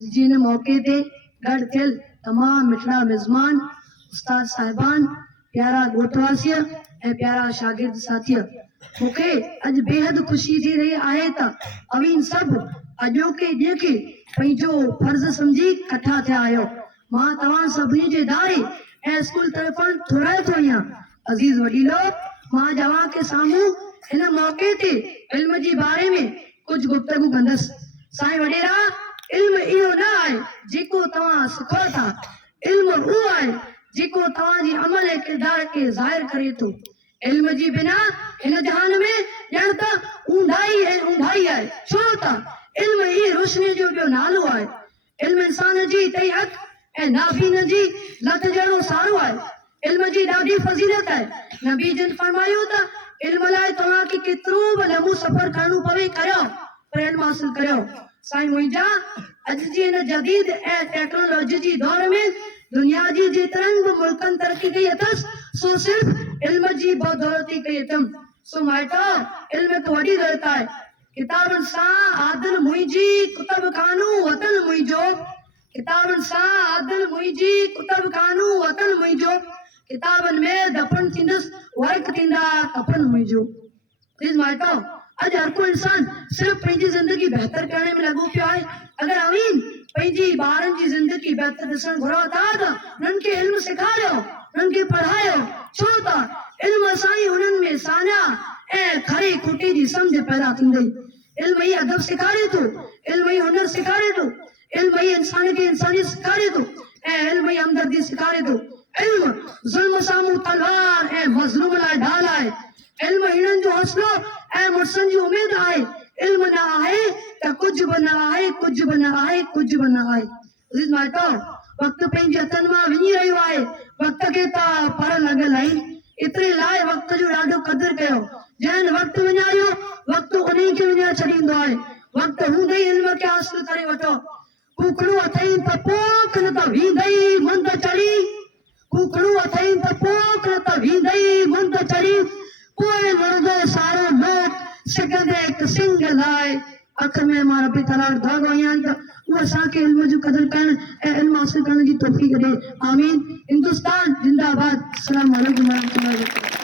जिन मौके ते गड थियल तमाम मिठड़ा मेजमान उस्ताद साहिबान प्यारा गोठवासी ए प्यारा शागिर्द साथी मूंखे अज बेहद खुशी थी रही आहे त अवीन सब अॼोके ॾींहं खे पंहिंजो फर्ज़ समझी कठा थिया आहियो। मां तव्हां सभिनी जे दारे ऐं स्कूल तरफ़ां थोराए थो आहियां। अज़ीज़ वडीलो, मां जवां के साम्हूं हिन मौके ते इल्म जी बारे में कुछ गुफ्तगू कंदसि। साईं वडेरा, इल्म इहो न आहे जेको तव्हां सिखो था, इल्म उहो आहे जेको तव्हांजी अमल ऐं किरदार के ज़ाहिर करे थो। इल्म जी बिना हिन जहान में ॼण त ऊंधाई ऐं ऊंधाई आहे, छो त इल्म ई रोशनी जो ॿियो नालो आहे। इल्म इंसान जी तई हक़ ऐं नाबीन जी लत जहिड़ो सारो आहे। इल्म जी ॾाढी फज़ीलत आहे। नबी जिन फरमायो त इल्म लाइ तव्हांखे केतिरो बि लंबो सफ़र करणो पवे करियो, पर इल्म हासिल करियो। साईं मुंहिंजा अॼु जी हिन जदीद ऐं टेक्नोलॉजी जी दौर में दुनिया जी जेतिरनि बि मुल्कनि तरक़ी कई अथसि, सो सिर्फ़ इल्म जी बदौलती कई अथमि। सो माइटो, इल्म हिकु वॾी दौलत आहे। किताबनि सां आदिल मुंहिंजी कुतब खानू वतन मुंहिंजो, किताबनि सां आदिल मुंहिंजी कुतब खानू वतन मुंहिंजो, किताबनि में दफ़न थींदुसि वर्क थींदा कफन मुंहिंजो। प्लीज माइटो, अॼु हर को इंसान सिर्फ़ पंहिंजी ज़िंदगी बहितर करण में लॻो पियो आहे। अगरि अमीन पंहिंजी ॿारनि जी ज़िंदगी बहितर ॾिसणु घुरो था त उन्हनि खे इल्म सेखारियो, उन्हनि खे पढ़ायो, छो त इल्म सां ई उन्हनि में साञा ऐं खरी खोटी जी सम्झ पैदा थींदी। इल्म ई अदब सेखारे थो, इल्म ई हुनर सेखारे थो, इल्म ई इंसान खे इंसानियत सेखारे थो ऐं इल्म ई हमदर्दी सेखारे थो। इल्म ज़ुल्म साम्हूं तलवार ऐं मज़लूम लाइ ढाल आहे। इल्म हिननि जो हौसलो ऐं मुड़सनि जी उमेद आहे। इल्म न आहे त कुझु बि न आहे, कुझु बि न आहे, कुझु बि न आहे। अज़ीज़ माइटो, वक़्तु पंहिंजे हथनि मां विञी रहियो आहे। वक़्त खे त पर लॻल आहिनि। एतिरे लाइ वक़्त जो ॾाढो क़दुरु कयो। जंहिं वक़्तु विञायो, वक़्तु उन्ही खे विञाए छॾींदो आहे। वक़्तु हूंदे ई इल्म खे हासिल करे वठो। कूकड़ू अथई त पोख न त वींदई मुंद चढ़ी, कूकड़ू अथई त पोख न त वींदई मुंद चढ़ी, पोइ लड़ंदो सारो लोक सिकंदे हिकु सिंग लाइ। आख़िर में मां रब ताला दुआ कयो आहियां त उहो असांखे इल्म जो क़दुरु करणु ऐं इल्म हासिल करण जी तौफ़ीक़ ॾे। आमीन। हिंदुस्तान जिंदाबाद। अस्सलामु अलैकुम।